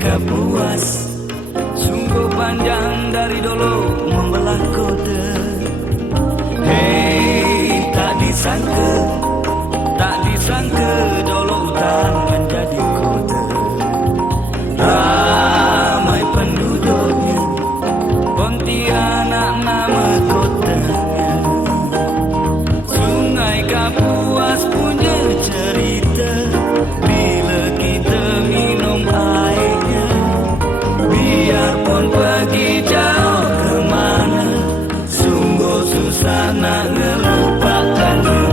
Kapuas, sungguh panjang dari dulu membelah kota. Hei, tak disangka dulu hutan menjadi kota. Ramai penduduknya, Pontianak nama kotanya. Sungai Kapuas punya cerita, bila kita minum airnya, biarpun pergi jauh kemana, sungguh susah nak ngelupakannya.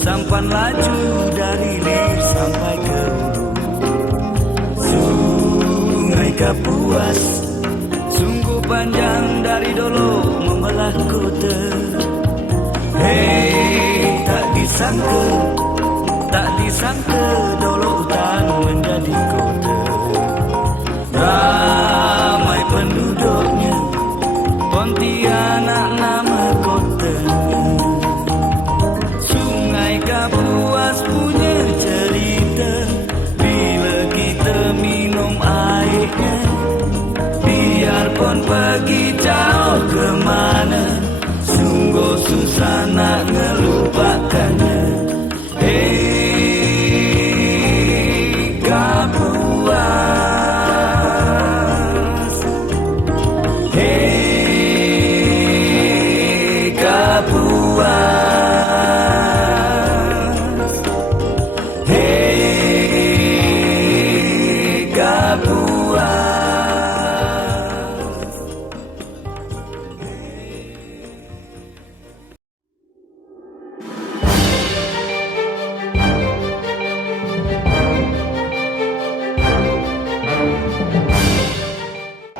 Sampan laju dari hilir sampai ke hulu. Sungai Kapuas, sungguh panjang dari dulu membelah kota. Hei, tak disangka dulu hutan menjadi kota. Ramai penduduknya, Pontianak nama kotanya. Kapuas punya cerita, bila kita minum airnya, biarpun pergi jauh kemana, sungguh susah nak ngelupakannya. Hei Kapuas, hei Kapuas.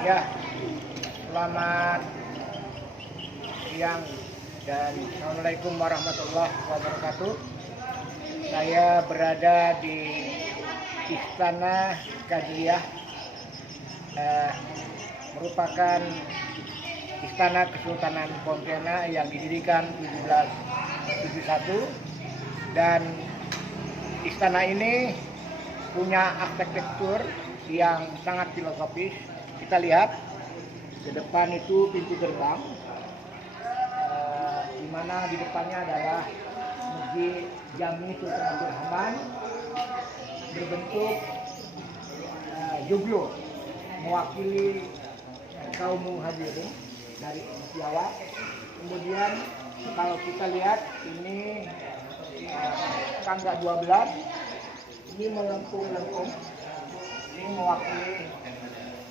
Ya, selamat siang dan Assalamualaikum warahmatullahi wabarakatuh. Saya berada di Istana Kadriah, merupakan Istana Kesultanan Pontianak yang didirikan 1771, dan istana ini punya arsitektur yang sangat filosofis. Kita lihat ke depan itu pintu gerbang, di mana di depannya adalah Masjid Jami Sultan Abdul Rahman berbentuk joglo mewakili kaum muhajirin dari Jawa. Kemudian kalau kita lihat ini tangga 12, ini melengkung-lengkung, ini mewakili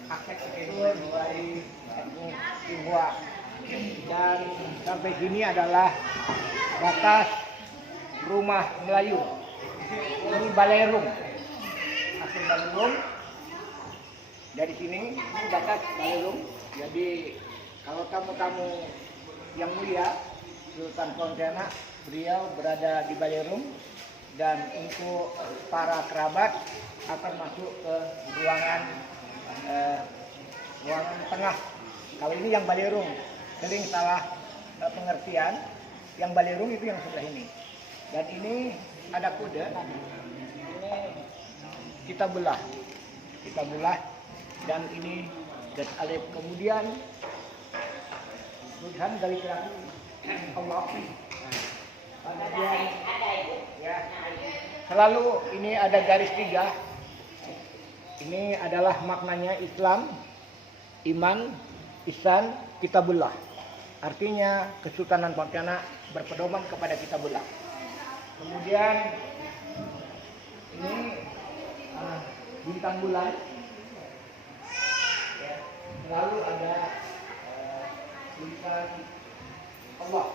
arsitektur dari etnis Tionghoa. Dan sampai sini adalah batas rumah Melayu. Ini Balerung, asli Balerung. Dari sini ini batas Balerung. Jadi kalau tamu-tamu yang mulia Sultan Pontianak, beliau berada di Balerung, dan untuk para kerabat akan masuk ke ruangan tengah. Kalau ini yang Balerung, sering salah pengertian. Yang Balerung itu yang sebelah ini. Dan ini ada kode. Ini kita belah, dan ini dan alif. Kemudian tulisan dari kaki Allah. Kemudian ya, selalu ini ada garis 3. Ini adalah maknanya Islam, iman, ihsan, kitabullah. Artinya Kesultanan Pontianak berpedoman kepada kitabullah. Kemudian ini bintang bulan. Ya. Lalu ada tulisan Allah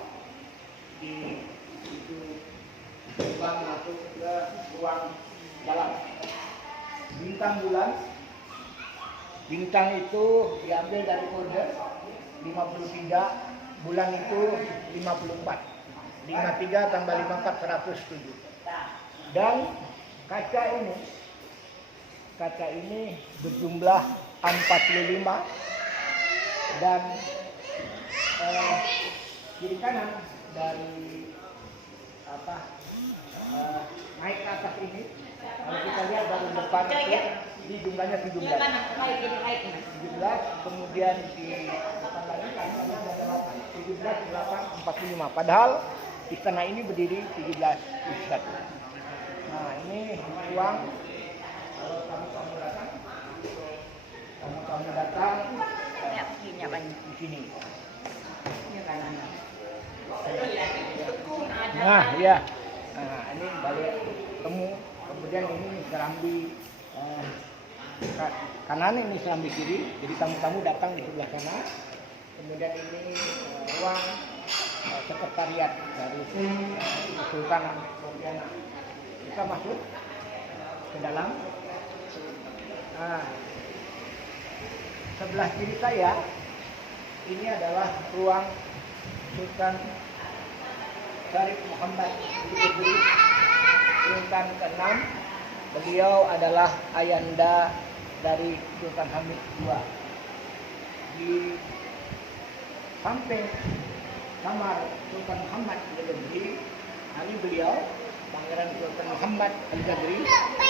di itu gerbang masuk ke ruang dalam. Bintang bulan, bintang itu diambil dari kode 53, bulan itu 54. 53 tambah 54 107. Dan kaca ini berjumlah 45 dan kiri kanan dari naik ke atas ini, kalau kita lihat dari depan itu di jumlahnya 17, kemudian di depan lagi angkanya ada 17, 8, 45. Padahal istana ini berdiri 17 Ustaz. Nah ini ruang kalau kamu datang di sini. Nah ya, nah ini balik temu, kemudian ini serambi kanan, ini serambi kiri, jadi tamu-tamu datang di sebelah kanan. Kemudian ini ruang sekretariat dari Kesultanan Pontianak. Kita masuk ke dalam. Nah, sebelah kiri saya ini adalah ruang Sultan Syarif Muhammad Al-Qadri, Sultan ke-6. Beliau adalah ayanda dari Sultan Hamid II. Di samping kamar Sultan Muhammad Al-Qadri, ini beliau Pangeran Sultan Muhammad Al-Qadri.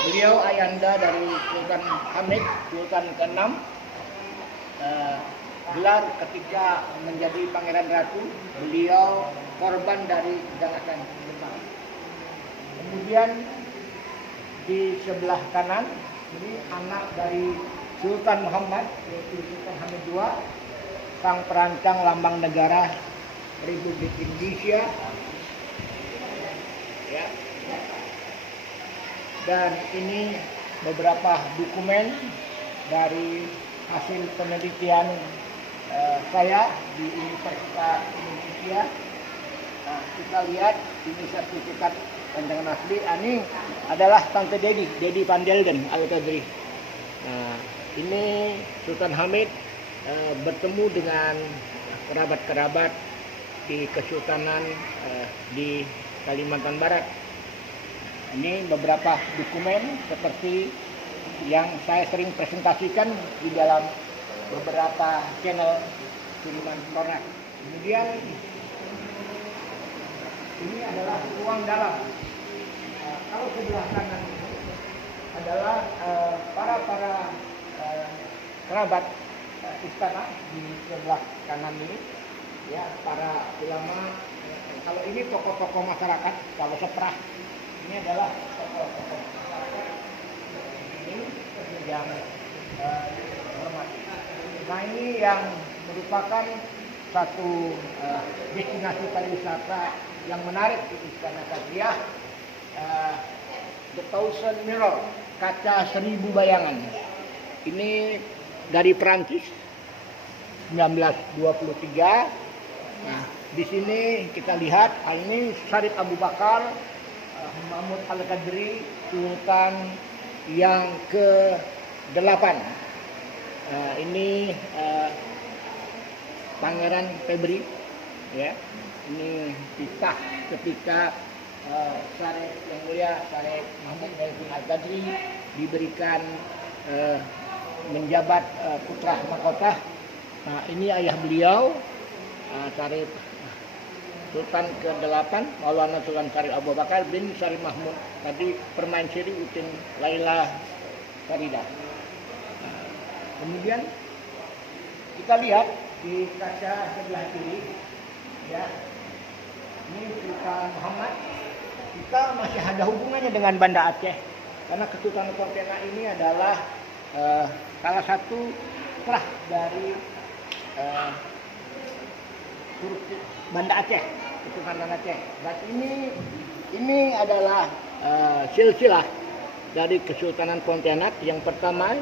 Beliau ayanda dari Sultan Hamid, Sultan ke-6. Gelar ketika menjadi Pangeran Ratu, beliau korban dari kejahatan Jepang. Kemudian di sebelah kanan ini anak dari Sultan Muhammad, yaitu Sultan Hamid II, sang perancang lambang negara Republik Indonesia. Ya. Dan ini beberapa dokumen dari hasil penelitian saya di Universitas Indonesia. Nah, kita lihat ini sertifikat pandangan asli. Ini adalah Tante Dedi Pandelden Al-Qadri. Nah, ini Sultan Hamid bertemu dengan kerabat-kerabat di Kesultanan di Kalimantan Barat. Ini beberapa dokumen seperti yang saya sering presentasikan di dalam beberapa channel kiriman Tornak. Kemudian ini adalah ruang dalam. Kalau sebelah kanan ini adalah para kerabat istana di sebelah kanan ini, ya, para ulama. Kalau ini tokoh-tokoh masyarakat, kalau seprah ini adalah tokoh-tokoh masyarakat ini yang hormat. Nah ini yang merupakan satu destinasi pariwisata yang menarik di Istana Kadriah, The Thousand Mirror, kaca 1000 bayangan. Ini dari Perancis 1923. Nah, di sini kita lihat ini Syarif Abu Bakar Mahmud Al-Qadri, Sultan yang ke-8. Ini Pangeran Febri, ya. Ini titah ketika Syarif yang mulia Syarif Mahmud Al-Qadri diberikan menjabat putra mahkota. Nah, ini ayah beliau Syarif Sultan ke-8 Maulana Sultan Syarif Abu Bakar bin Syarif Mahmud. Tadi Permaisuri Utin Laila Faridah. Kemudian kita lihat di kaca sebelah kiri, ya, ini Sultan Muhammad. Kita masih ada hubungannya dengan Banda Aceh, karena Kesultanan Pontianak ini adalah salah satu setelah dari Banda Aceh, Kesultanan Aceh. Dan ini Ini adalah silsilah dari Kesultanan Pontianak. Yang pertama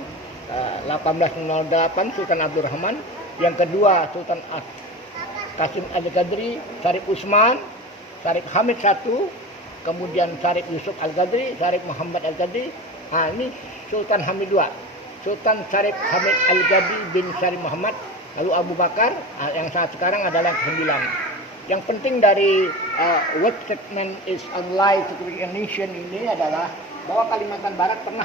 1808 Sultan Abdul Rahman, yang kedua Sultan Qasim Al-Qadri, Syarif Utsman, Syarif Hamid I, kemudian Syarif Yusuf Al-Qadri, Syarif Muhammad Al-Qadri. Nah, ini Sultan Hamid II, Sultan Syarif Hamid Al-Qadri bin Syarif Muhammad, lalu Abu Bakar, yang saat sekarang adalah ke-9. Yang penting dari What Statement is Allied to Create a Nation ini adalah bahwa Kalimantan Barat pernah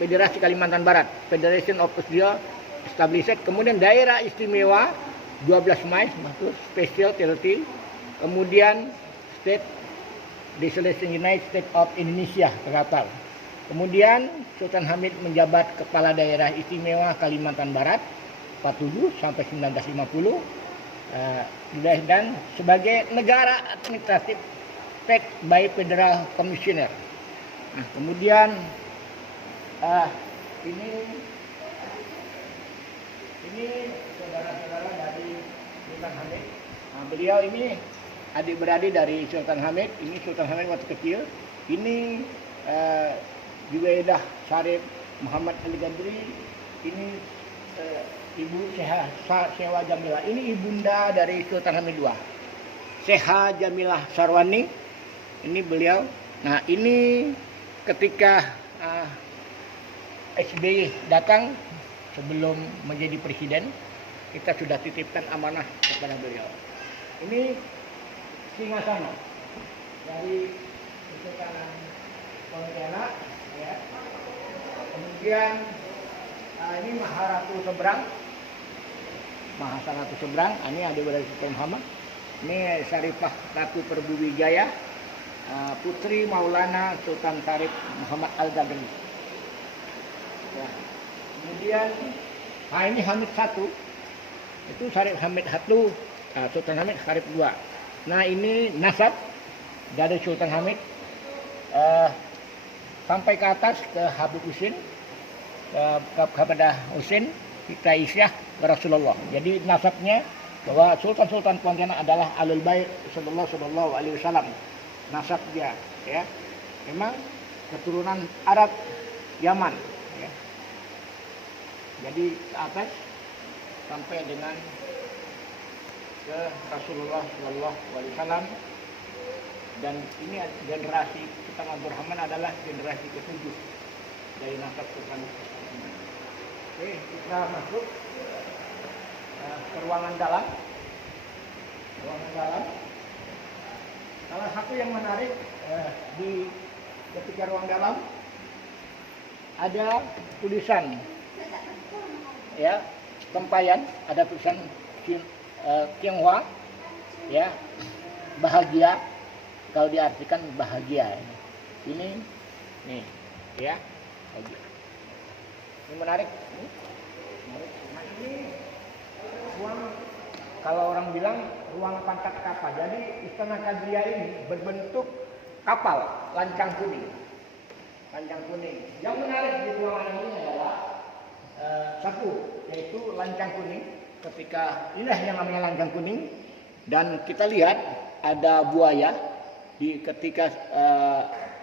Federasi Kalimantan Barat, Federation of Asia established, kemudian daerah istimewa 12 Mei, maksud Special Territory, kemudian State Desolation United States of Indonesia teratal. Kemudian Sultan Hamid menjabat kepala daerah istimewa Kalimantan Barat 47 sampai 1950 dan sebagai negara administratif state by Federal Commissioner. Nah, kemudian ini saudara-saudara dari Sultan Hamid. Nah, beliau ini adik-beradik dari Sultan Hamid. Ini Sultan Hamid waktu kecil. Ini Juwaidah Syarif Muhammad Al-Qadri. Ini Ibu Seha Jamilah. Ini ibunda dari Sultan Hamid II. Seha Jamilah Sarwani. Ini beliau. Nah, ini ketika SBY datang sebelum menjadi presiden, kita sudah titipkan amanah kepada beliau. Ini singgasana dari Kesultanan Pontianak, ya. Kemudian ini Maharatu Seberang, Maharatu Seberang. Ini adik dari Sultan Muhammad. Ini Syarifah Ratu Perbuwijaya, Putri Maulana Sultan Syarif Muhammad Al-Qadri. Ya. Kemudian, ini Hamid I, itu Syarif Hamid I, Sultan Hamid Syarif II. Nah, ini nasab dari Sultan Hamid sampai ke atas ke Habib Husin, kepada Husin kita Isyah ke Rasulullah. Jadi nasabnya bahwa Sultan-Sultan Pontianak adalah Ahlul Bait sallallahu alaihi wasallam. Nasab dia, ya. Memang keturunan Arab Yaman, ya. Jadi ke atas sampai dengan ke Rasulullah sallallahu alaihi wasallam. Dan ini generasi Sultan Abdul Rahman adalah generasi ke-7 dari nasab Sultan. Oke, kita masuk ke ruangan dalam. Ruangan dalam. Salah satu yang menarik di ketika ruang dalam ada tulisan, ya, tempayan, ada tulisan Tionghoa, ya, bahagia. Kalau diartikan bahagia, ini nih, ya, bahagia. Ini menarik. Nah, ini ruang, kalau orang bilang ruang pangkat kapal. Jadi Istana Kadria ini berbentuk kapal lancang kuning. Lancang kuning. Yang menarik di ruangan ini adalah satu, yaitu lancang kuning. Ketika inilah yang namanya lancang kuning, dan kita lihat ada buaya ketika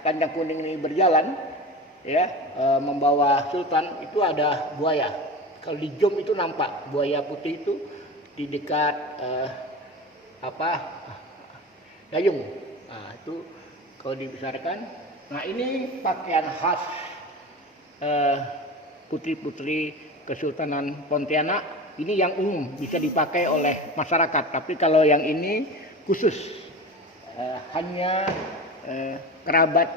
lancang kuning ini berjalan, ya, membawa Sultan, itu ada buaya. Kalau di zoom itu nampak buaya putih itu di dekat dayung. Nah, itu kalau dibesarkan. Nah, ini pakaian khas putri-putri Kesultanan Pontianak. Ini yang umum bisa dipakai oleh masyarakat. Tapi kalau yang ini khusus, hanya kerabat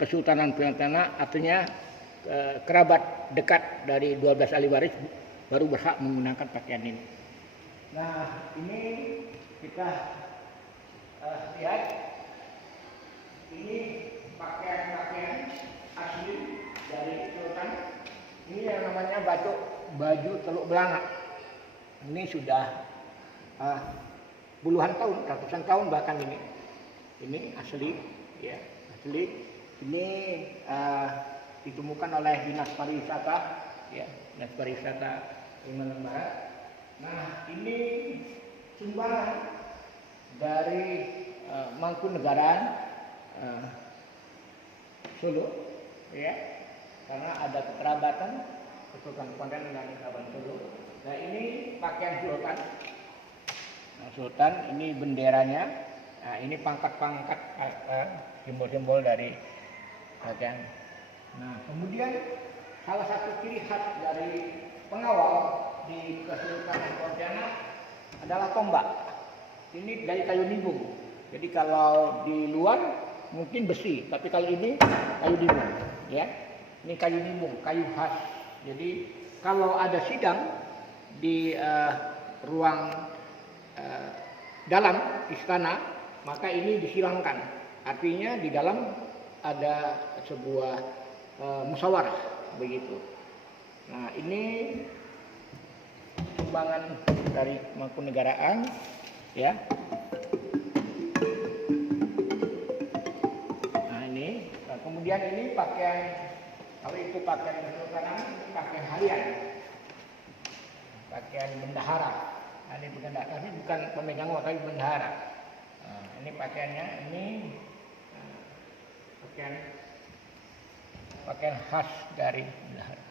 Kesultanan Pontianak, artinya kerabat dekat dari 12 ahli waris baru berhak menggunakan pakaian ini. Nah, ini kita lihat, ini pakaian-pakaian asli dari Sultan. Ini yang namanya baju teluk belanga. Ini sudah puluhan tahun, ratusan tahun bahkan ini. Ini asli, ya, asli. Ini ditemukan oleh Dinas Pariwisata, ya, Dinas Pariwisata Kalimantan Barat. Nah, ini sumbangan dari Mangkunegaran, Solo, ya, karena ada kekerabatan Kesultanan Pontianak dan kerabat Solo. Nah ini pakaian sultan. Nah, sultan ini benderanya. Nah ini pangkat-pangkat simbol-simbol dari pakaian. Nah kemudian salah satu ciri khas dari pengawal di Kesultanan Pontianak adalah tombak. Ini dari kayu nibung. Jadi kalau di luar mungkin besi, tapi kalau ini kayu nibung, ya. Ini kayu nibung, kayu khas. Jadi kalau ada sidang di ruang dalam istana, maka ini disilangkan. Artinya di dalam ada sebuah musyawarah begitu. Nah ini sumbangan dari Mangkunegaraan, ya. Kemudian ini pakaian, kalau itu pakaian kesultanan, pakaian harian, pakaian bendahara. Nah, ini bendahara, tapi bukan pemegang tapi bendahara. Nah, ini pakaiannya, ini pakaian khas dari bendahara.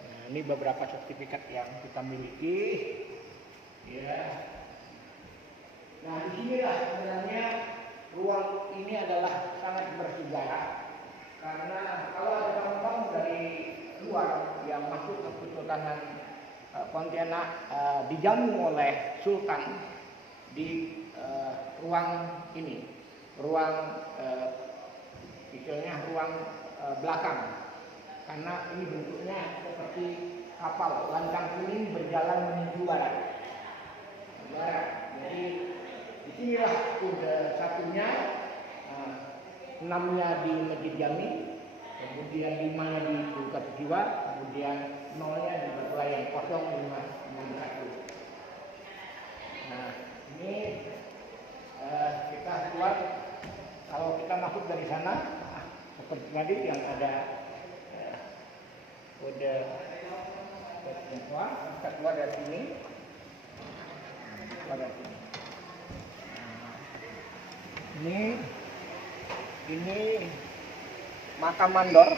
Nah, ini beberapa sertifikat yang kita miliki, ya. Nah, disinilah sebenarnya ruang ini adalah sangat bersejarah karena kalau ada tamu-tamu dari luar yang masuk ke Kesultanan Pontianak dijamu oleh Sultan di ruang ini, ruang istilahnya ruang belakang, karena ini bentuknya seperti kapal lancang kuning berjalan menuju barat. Jadi disinilah kode satunya, 6-nya di Masjid Jami, kemudian 5-nya di Bukit Jiwa, kemudian 0-nya di Berkelayan 0561. Nah ini kita buat, kalau kita masuk dari sana, seperti tadi yang ada kode semua, kita keluar dari sini, keluar dari sini. Ini makam mandor.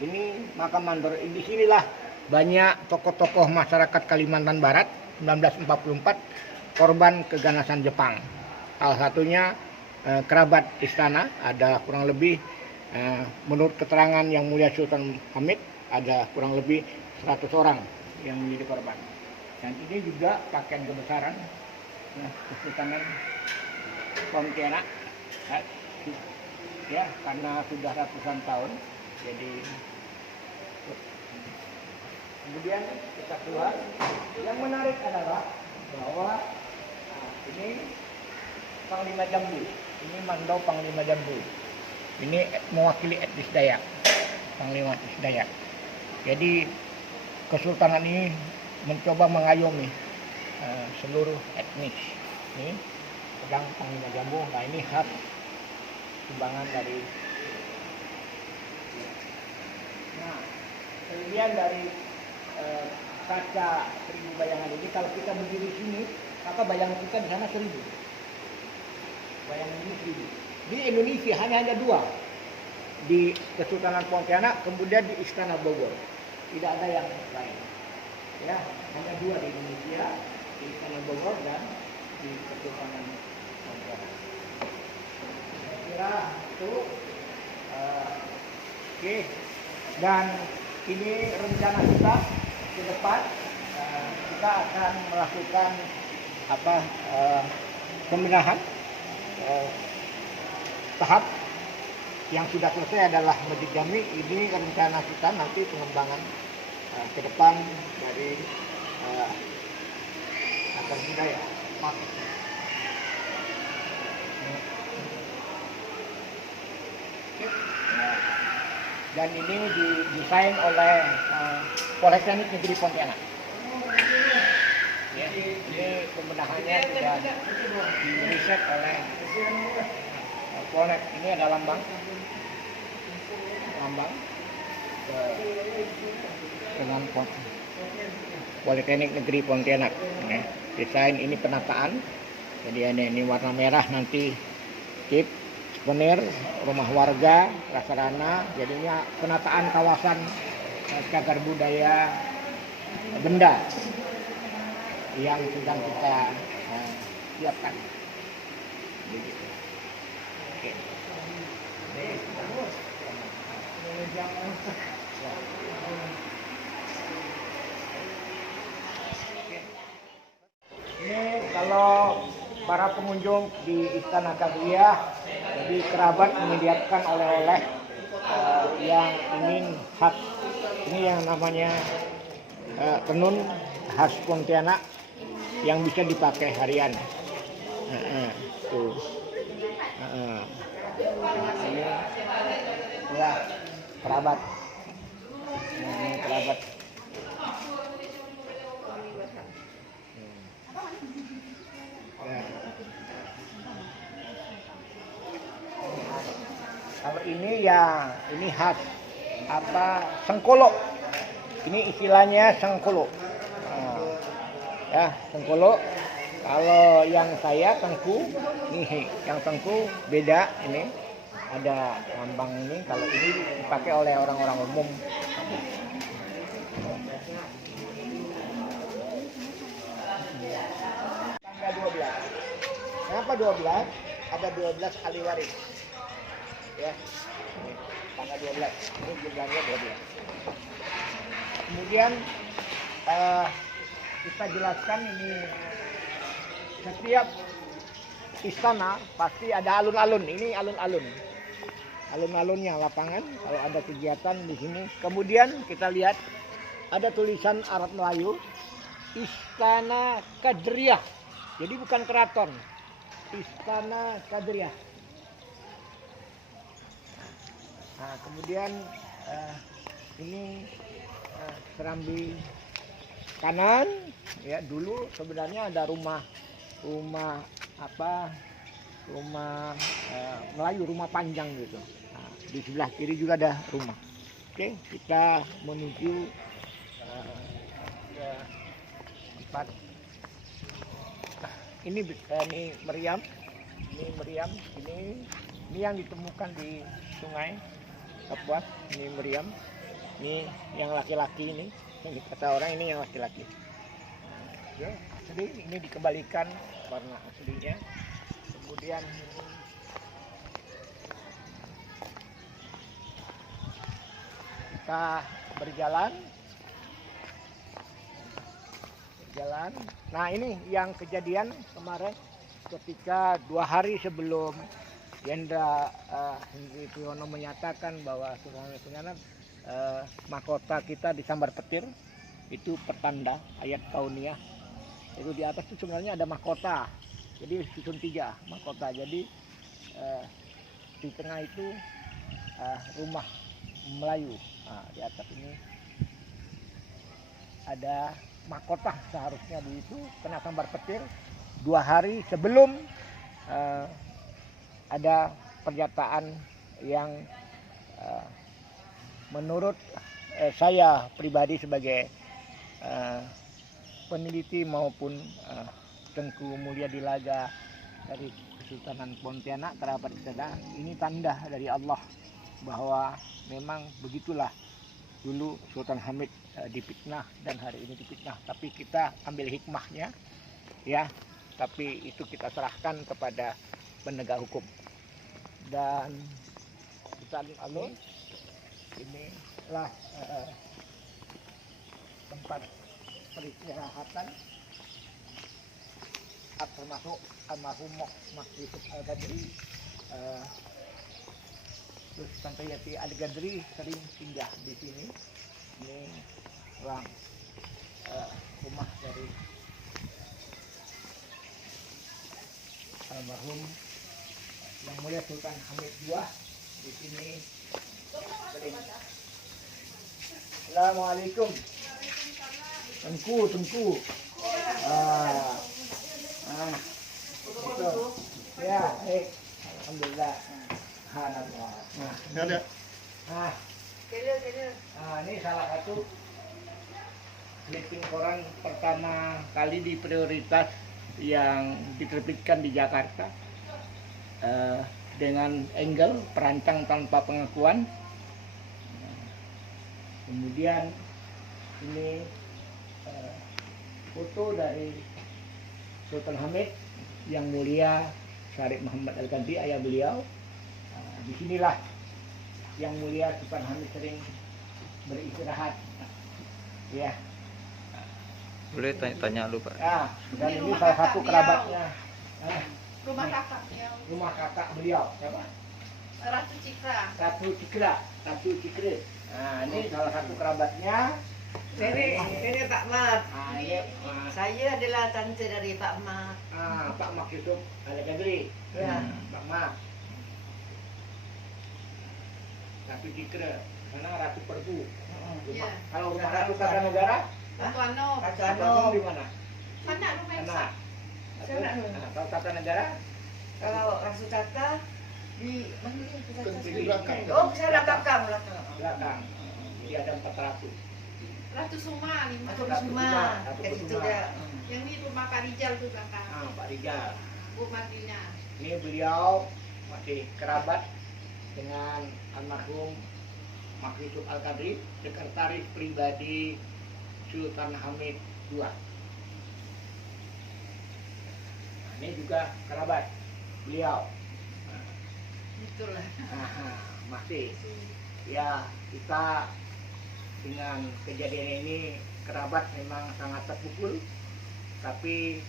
Ini makam mandor. Di sinilah banyak tokoh-tokoh masyarakat Kalimantan Barat 1944 korban keganasan Jepang. Salah satunya kerabat istana, ada kurang lebih menurut keterangan Yang Mulia Sultan Hamid ada kurang lebih 100 orang yang menjadi korban. Dan ini juga pakaian kebesaran Kesultanan Pontianak, ya, karena sudah ratusan tahun. Jadi kemudian kita keluar. Yang menarik adalah bahwa ini Panglima Jambu, ini Mandau Panglima Jambu. Ini mewakili etnis Dayak, Panglima etnis Dayak. Jadi Kesultanan ini mencoba mengayomi seluruh etnis. Ini pedang Panglima Jambu. Nah ini khas sumbangan dari. Nah kemudian dari kaca 1000 bayangan ini, kalau kita berdiri sini, maka bayangan kita di sana 1000. Bayangan ini 1000. Di Indonesia hanya 2 di Kesultanan Pontianak, kemudian di Istana Bogor. Tidak ada yang lain. Ya, hanya 2 di Indonesia, di Istana Bogor dan di Kesultanan Pontianak. Saya kira itu oke. Dan ini rencana kita ke depan, kita akan melakukan pembenahan. Tahap yang sudah selesai adalah Masjid Jami. Ini rencana kita nanti pengembangan ke depan dari agar budaya. Dan ini didesain oleh Politeknik Negeri Pontianak. Ya, ini pembenahannya sudah diriset oleh Polnek. Ini ada lambang dengan Politeknik Negeri Pontianak. Ya, desain ini penataan. Jadi ini warna merah nanti tip souvenir, rumah warga, prasarana, jadinya penataan kawasan cagar budaya benda yang sedang kita siapkan. Begitu. Oke. Ini kalau para pengunjung di Istana Kadriah, jadi kerabat menyediakan oleh-oleh yang ingin khas. Ini yang namanya tenun khas Pontianak yang bisa dipakai harian. Tuh. Ini ya kerabat. Ini kerabat. Ya. Kalau ini ya ini khas apa sengkolo. Ini istilahnya sengkolo. Ya sengkolo. Kalau yang saya tengku, nih yang tengku beda ini. Ada lambang ini, kalau ini dipakai oleh orang-orang umum. Tanggal 12. Kenapa 12? Ada 12 ahli waris. Ya. Ini, tanggal 12. Ini jumlahnya 12. Kemudian kita jelaskan ini setiap istana pasti ada alun-alun. Ini alun-alun. Alun-alunnya lapangan kalau ada kegiatan di sini. Kemudian kita lihat ada tulisan Arab Melayu Istana Kadriah. Jadi bukan keraton. Istana Kadriah. Nah, kemudian ini serambi kanan ya, dulu sebenarnya ada rumah Melayu, rumah panjang gitu. Nah, di sebelah kiri juga ada rumah. Oke, kita menuju ke tempat. Ini meriam. Ini meriam. Ini yang ditemukan di Sungai Kapuas. Ini meriam. Ini yang laki-laki ini. Yang kata orang ini yang laki-laki. Ya, asli ini dikembalikan warna aslinya. Kemudian kita berjalan. Nah ini yang kejadian kemarin ketika 2 hari sebelum Jenderal Hendri Priyono menyatakan bahwa sebenarnya mahkota kita disambar petir. Itu pertanda ayat kauniyah. Itu di atas itu sebenarnya ada mahkota. Jadi susun 3 mahkota. Jadi di tengah itu rumah Melayu. Nah, di atas ini ada mahkota, seharusnya di itu kena sambar petir 2 hari sebelum ada pernyataan yang menurut saya pribadi sebagai peneliti maupun Tengku Mulia Dilaga dari Kesultanan Pontianak kerabat istana, ini tanda dari Allah bahwa memang begitulah dulu Sultan Hamid dipitnah dan hari ini dipitnah, tapi kita ambil hikmahnya ya, tapi itu kita serahkan kepada penegak hukum. Dan kita alun-alun inilah tempat peristirahatan termasuk almarhum Mas Yusuf Al-Gadri. Terus Tante Yati Al-Gadri sering singgah di sini. Ini ruang rumah dari almarhum Yang Mulia Sultan Hamid II di sini. Assalamualaikum. Tengku. Betul. Ya, alhamdulillah. Nah, ini salah satu clipping koran pertama kali di Prioritas yang diterbitkan di Jakarta. dengan angle perancang tanpa pengakuan. Kemudian ini foto dari Sultan Hamid yang mulia Syarif Muhammad Al-Qadri, ayah beliau. Disinilah yang mulia Sultan Hamid sering beristirahat. Ya. Boleh tanya lu Pak. Dan ini salah satu kerabatnya. Rumah kakak beliau. Rumah kakak beliau, siapa? Ratu Cikra. Ratu Cikra. Nah, ini salah satu kerabatnya. Ini Pak Mat. Ini Saya adalah tante dari Pak Mat. Pak Mak Yusuf Al-Qadri. Ya. Pak Mak. Ratu Cikra. Mana Ratu Perbu. Iya. Kalau rumah Ratu Kartanegara, Ratu Ratu Ratu Ano. di mana? Mana rumah Sana. Sana. Kalau Kartanegara, Kalau Rasu Tata di mana ni? di belakang. Oh, sana belakang. Belakang. Jadi ada 4 ratu. Ratu Suma 5. Ratu Ratu Kusuma. Ratu Ke situ Kusuma. dia. Yang ini rumah Pak Rijal tuh kakak. Pak Rijal. Bu Madina. Ini beliau masih kerabat dengan almarhum Mak Yusuf Al-Qadri, sekretaris pribadi Sultan Hamid II. Nah, ini juga kerabat beliau. Itulah. Masih. Ya, kita dengan kejadian ini kerabat memang sangat terpukul, tapi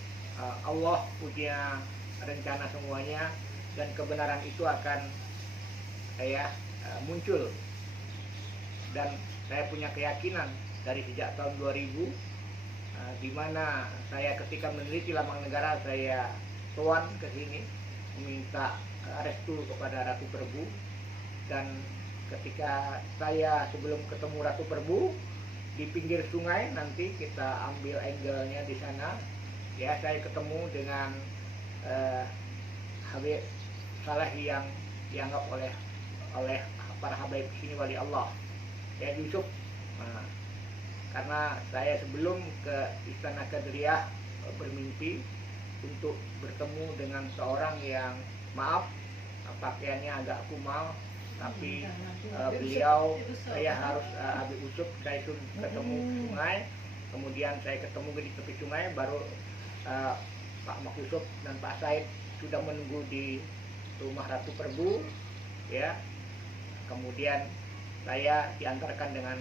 Allah punya rencana semuanya dan kebenaran itu akan muncul. Dan saya punya keyakinan dari sejak tahun 2000, di mana saya ketika meneliti lambang negara, saya sowan ke sini meminta restu kepada Ratu Perbu. Dan ketika saya sebelum ketemu Ratu Perbu di pinggir sungai, nanti kita ambil angle-nya di sana, ya, saya ketemu dengan Habib Saleh yang dianggap oleh para habaib sini wali Allah, ya, Yusuf. Nah, karena saya sebelum ke Istana Qadriyah bermimpi untuk bertemu dengan seorang yang, maaf, pakaiannya agak kumal, tapi beliau, saya harus Habib Yusuf, saya ketemu sungai, kemudian saya ketemu di tepi sungai, baru Pak Mak Yusuf dan Pak Said sudah menunggu di rumah Ratu Perbu, ya. Kemudian saya diantarkan dengan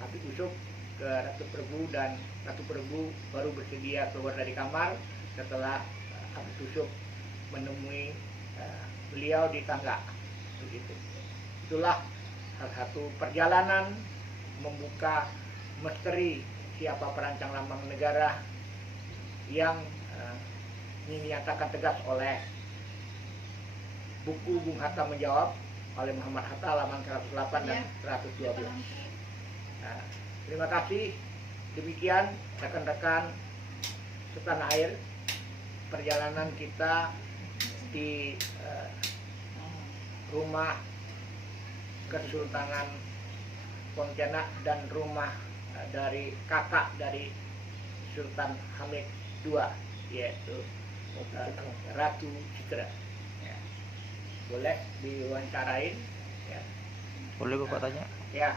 Habib Yusuf ke Ratu Perbu, dan Ratu Perbu baru bersedia keluar dari kamar setelah Habib Yusuf menemui beliau di tangga. Begitu. Itulah salah satu perjalanan membuka misteri siapa perancang lambang negara yang ini dinyatakan tegas oleh buku Bung Hatta Menjawab oleh Muhammad Hatta halaman 108 dan 112. Nah, terima kasih. Demikian rekan-rekan setanah air, perjalanan kita di rumah Kesultanan Pontianak dan rumah dari kakak dari Sultan Hamid II, yaitu Ratu Cikra. Ya. Boleh diwawancarain, ya. Boleh Bapak tanya? Ya.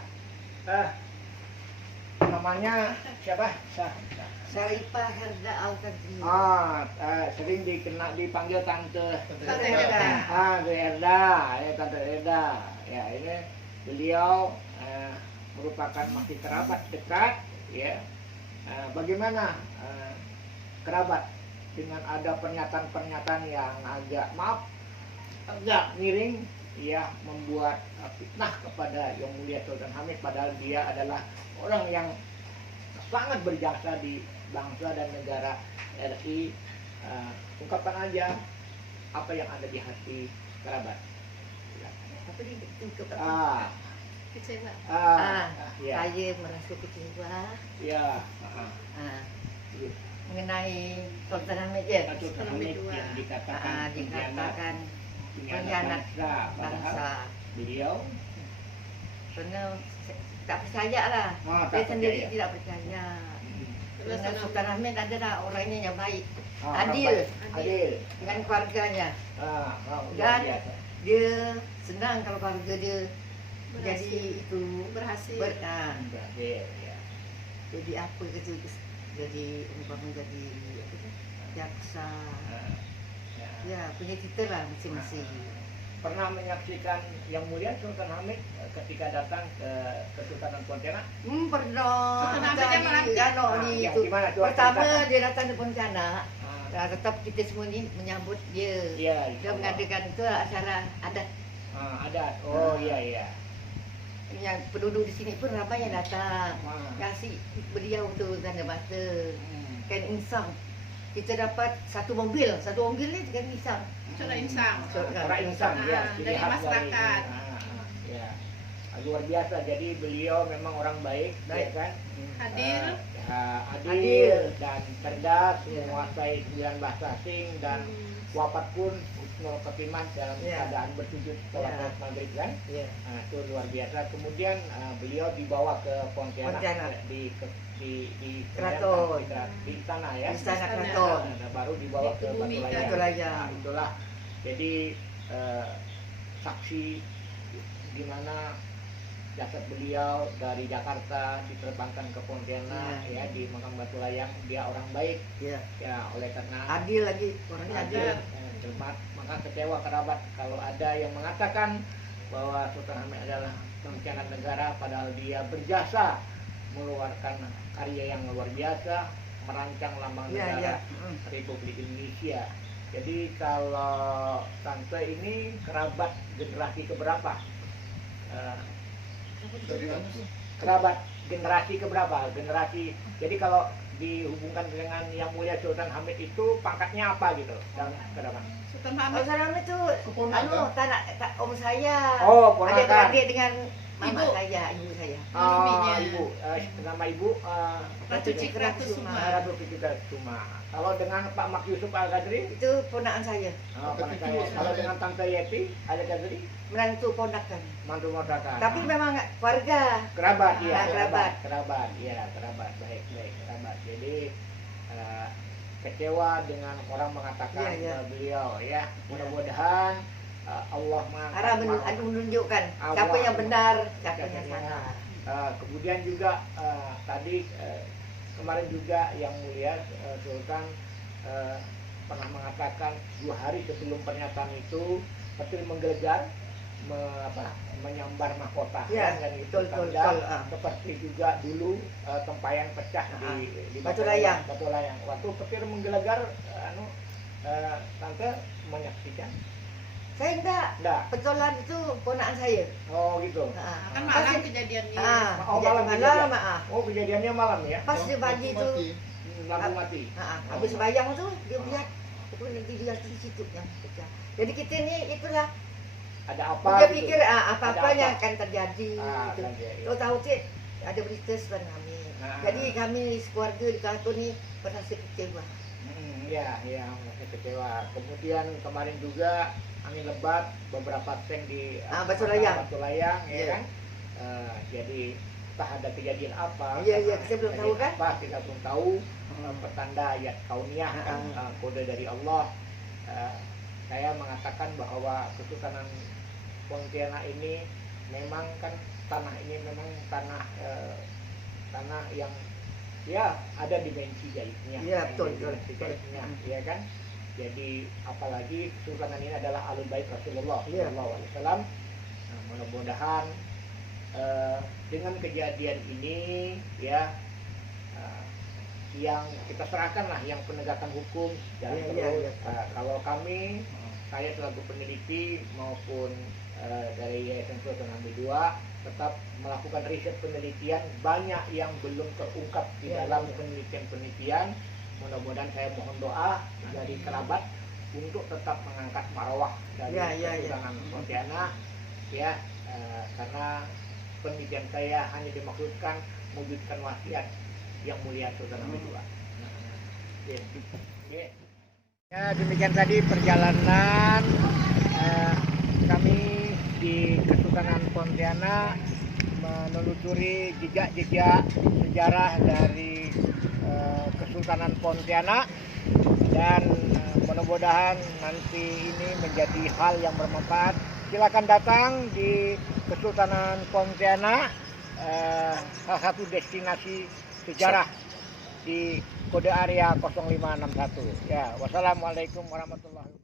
Namanya siapa? Saripah Herda Al-Qadri. Sering dipanggil Tante Herda. Tante Herda, ya, Tante Herda. Ya, ini beliau merupakan masih kerabat dekat, ya. Bagaimana kerabat dengan ada pernyataan-pernyataan yang agak, maaf, agak miring, ya, membuat fitnah kepada Yang Mulia Sultan Hamid, padahal dia adalah orang yang sangat berjasa di bangsa dan negara RI. Ungkapkan aja apa yang ada di hati kerabat. Apa dia itu? Kecewa. Ya, Saya merasa kecewa. ya. Mengenai Sultan Hamid ya. Sultan Hamid yang dikatakan Dikatakan pengkhianat bangsa, padahal bangsa. beliau Karena tak percaya lah. tak Dia sendiri percaya. tidak percaya. Terus dengan Sultan Hamid adalah orangnya yang baik, Ah, orang adil baik. Adil. dengan keluarganya. Luar Dan biasa. dia senang kalau keluarga dia Berhasil. jadi itu Berhasil. Adil, ya. jadi apa gitu, jadi umpama jadi apa tu, jaksa, Ya. ya punya titel lah masing-masing. Pernah menyaksikan Yang Mulia Sultan Hamid ketika datang ke Kesultanan Pontianak? Pernah. Sultan Hamid yang Di- melantik. ano, Ah, di ya, itu. gimana tuh Pertama ceritakan? dia datang di Pontianak, Ah, tetap kita semua ni menyambut dia. Iya, Dia insya Allah. mengadakan itu acara adat. Adat. Oh iya iya. Yang penduduk di sini pun ramai yang datang. Ah. Kasih beliau tu tanda mata. Hmm. Kain insang. Kita dapat satu mobil ni kain insang. Sudah insang. Orang Insang ya, Ah, ciri dari khas masyarakat. ya. Luar biasa. Jadi beliau memang orang baik, Baik. ya kan? Adil. Adil Adil. dan cerdas, Ya. menguasai 9 bahasa asing dan wafat pun husnul khotimah dalam Ya. keadaan bersujud sholat Ya. maghrib kan? Ya. Nah, itu luar biasa. Kemudian beliau dibawa ke Pontianak, Pontianak. di Keraton. di istana ya. Istana Istana. Keraton. Nah, baru dibawa ke Batu Dikebumikan. Layang. Batu Layang. Nah, itulah. Jadi saksi di mana jasad beliau dari Jakarta diterbangkan ke Pontianak Ya. ya di makam Batu Layang. Dia orang baik Ya. ya, oleh karena Adil lagi, orangnya adil. cermat, maka kecewa kerabat kalau ada yang mengatakan bahwa Sultan Hamid adalah pengkhianat negara, padahal dia berjasa mengeluarkan karya yang luar biasa, merancang lambang Ya, negara ya. Republik Indonesia. Jadi kalau tante ini kerabat generasi keberapa? Kerabat generasi keberapa? Generasi. Jadi kalau dihubungkan dengan Yang Mulia Sultan Hamid itu pangkatnya apa gitu dalam kerabat? Sultan Oh, Hamid. salam itu tak om saya. Oh, ponakan. Ada beradik dengan mama Ibu. saya, ibu saya. Bibinya. Ibu, nama ibu Ratu Cikra Kusuma. Ratu Cikra Kusuma. Kalau dengan Pak Mak Yusuf Al Gadri, Itu ponakan saya, ponakan saya. Kalau dengan Tante Yeti Al Gadri, menantu ponakan. mantu Mordaka. Tapi memang keluarga. kerabat, iya, Ah, kerabat. kerabat, iya, kerabat, baik, kerabat. Jadi kecewa dengan orang mengatakan Iya, iya. beliau, ya. Mudah-mudahan Allah Arah mengangkat menunjukkan Allah. siapa yang benar, siapa yang Siapa yang salah. kemudian juga tadi kemarin juga Yang Mulia Sultan pernah mengatakan 2 hari sebelum pernyataan itu petir menggelegar menyambar mahkota Ya, kan itu betul, betul, tanda betul, seperti juga dulu tempayan pecah di Batu Layang. Batu Layang. Waktu petir menggelegar tante menyaksikan Saya enggak. Pecolan itu ponakan saya. oh gitu. Kan malam kejadiannya. Oh, malam kejadian. maaf. Oh, kejadiannya malam ya. Pas dia bagi itu, Lampu mati. habis bayang tu dia lihat, itu nanti dia di situ yang pecah. Jadi kita ni itulah Ada apa? dia gitu? pikir apa-apa Ada yang apa? akan terjadi. Ah, Gitu. kan dia, iya. Tahu sih ada berita Sultan Hamid. Jadi kami keluarga di kantor ni pernah kecewa. Ya, masih kecewa. Kemudian kemarin juga angin lebat beberapa tank di Batu Layang. Batu Layang, ya Iya. kan? Jadi entah ada kejadian apa. Iya, kita belum tahu, kejadian kan? Apa, kita belum tahu. Pertanda ayat kauniyah kan, kode dari Allah. Saya mengatakan bahwa Kesultanan Pontianak ini memang kan tanah ini memang tanah yang ya ada dimensi gaibnya. Iya, betul, Dimensi betul. gaibnya, ya kan? Jadi apalagi Kesultanan ini adalah alul bait Rasulullah Iya. Sallallahu Alaihi Wasallam. Nah, mudah-mudahan dengan kejadian ini ya yang kita serahkan lah yang penegakan hukum dan Iya, terus iya. kalau kami saya selaku peneliti maupun dari Yayasan Sultan Hamid II tetap melakukan riset penelitian banyak yang belum terungkap di Iya, dalam iya. penelitian-penelitian. Mudah-mudahan saya mohon doa dari kerabat untuk tetap mengangkat marwah dari Iya. Kesultanan Pontianak ya karena penelitian saya hanya dimaksudkan mewujudkan wasiat Yang Mulia Sultan Hamid II. Ya, demikian tadi perjalanan kami di Kesultanan Pontianak menelusuri jejak-jejak sejarah dari Kesultanan Pontianak, dan mudah-mudahan nanti ini menjadi hal yang bermanfaat. Silakan datang di Kesultanan Pontianak, salah satu destinasi sejarah di kode area 0561. Ya, wassalamualaikum warahmatullahi wabarakatuh.